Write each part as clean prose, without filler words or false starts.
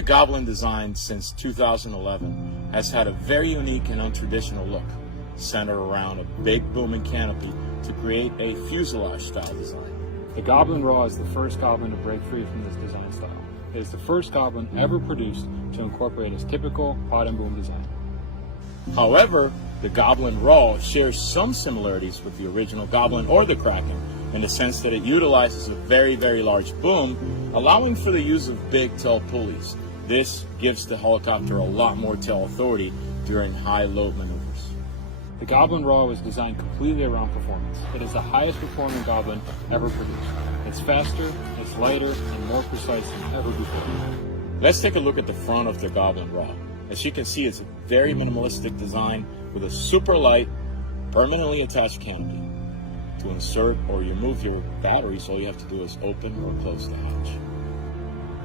The Goblin design since 2011 has had a very unique and untraditional look, centered around a big booming canopy to create a fuselage style design. The Goblin Raw is the first Goblin to break free from this design style. It is the first Goblin ever produced to incorporate its typical pod and boom design. However, the Goblin Raw shares some similarities with the original Goblin or the Kraken in the sense that it utilizes a very, very large boom, allowing for the use of big tail pulleys. This gives the helicopter a lot more tail authority during high load maneuvers. The Goblin Raw was designed completely around performance. It is the highest performing Goblin ever produced. It's faster, it's lighter, and more precise than ever before. Let's take a look at the front of the Goblin Raw. As you can see, it's a very minimalistic design with a super light, permanently attached canopy. To insert or remove your batteries, all you have to do is open or close the hatch.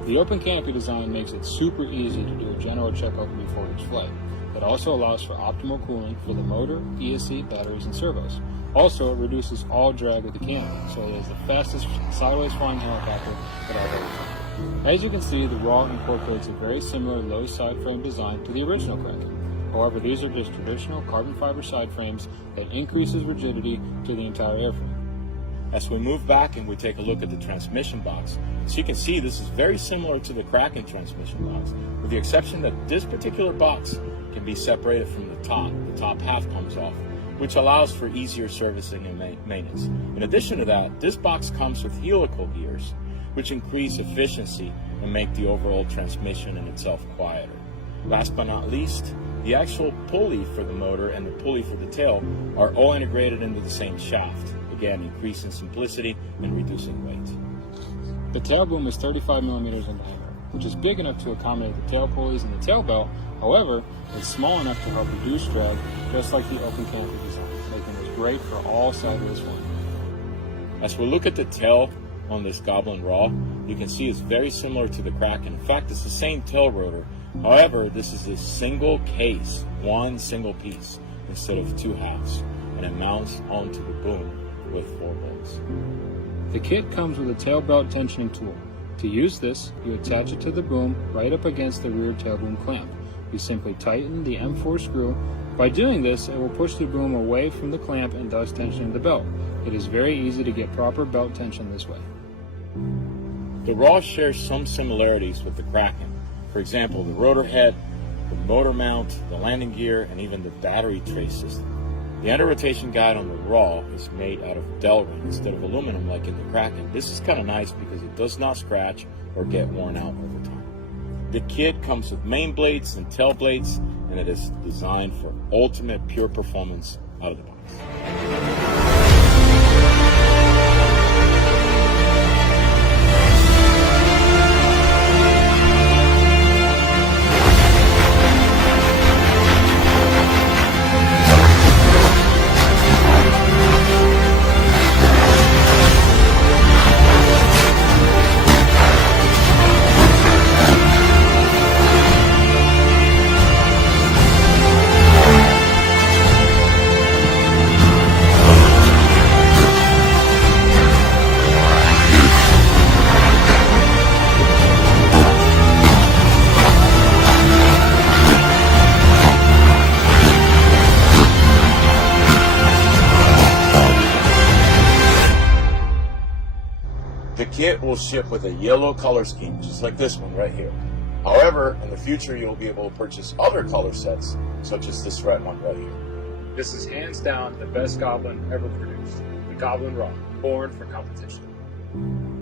The open canopy design makes it super easy to do a general checkup before each flight. It also allows for optimal cooling for the motor, ESC, batteries, and servos. Also, it reduces all drag with the canopy, so it is the fastest sideways flying helicopter that I've ever flown. As you can see, the Raw incorporates a very similar low side frame design to the original Kraken. However, these are just traditional carbon fiber side frames that increases rigidity to the entire airframe. As we move back and we take a look at the transmission box, as you can see, this is very similar to the Kraken transmission box, with the exception that this particular box can be separated from the top. The top half comes off, which allows for easier servicing and maintenance. In addition to that, this box comes with helical gears, which increase efficiency and make the overall transmission in itself quieter. Last but not least, the actual pulley for the motor and the pulley for the tail are all integrated into the same shaft, again increasing simplicity and reducing weight. The tail boom is 35 millimeters in diameter, which is big enough to accommodate the tail pulleys and the tail belt. However, it's small enough to help reduce drag, just like the open canopy design, making it great for all sideways flying. As we look at the tail on this Goblin Raw, you can see it's very similar to the Kraken. In fact, it's the same tail rotor. However, this is a single case, one single piece, instead of two halves, and it mounts onto the boom with 4 bolts. The kit comes with a tail belt tensioning tool. To use this, you attach it to the boom right up against the rear tail boom clamp. You simply tighten the M4 screw. By doing this, it will push the boom away from the clamp and thus tensioning the belt. It is very easy to get proper belt tension this way. The Raw shares some similarities with the Kraken. For example, the rotor head, the motor mount, the landing gear, and even the battery tray system. The anti-rotation guide on the Raw is made out of Delrin instead of aluminum like in the Kraken. This is kind of nice because it does not scratch or get worn out over time. The kit comes with main blades and tail blades, and it is designed for ultimate pure performance out of the box. The kit will ship with a yellow color scheme, just like this one right here. However, in the future, you'll be able to purchase other color sets, such as this red one right here. This is hands down the best Goblin ever produced. The Goblin Raw, born for competition.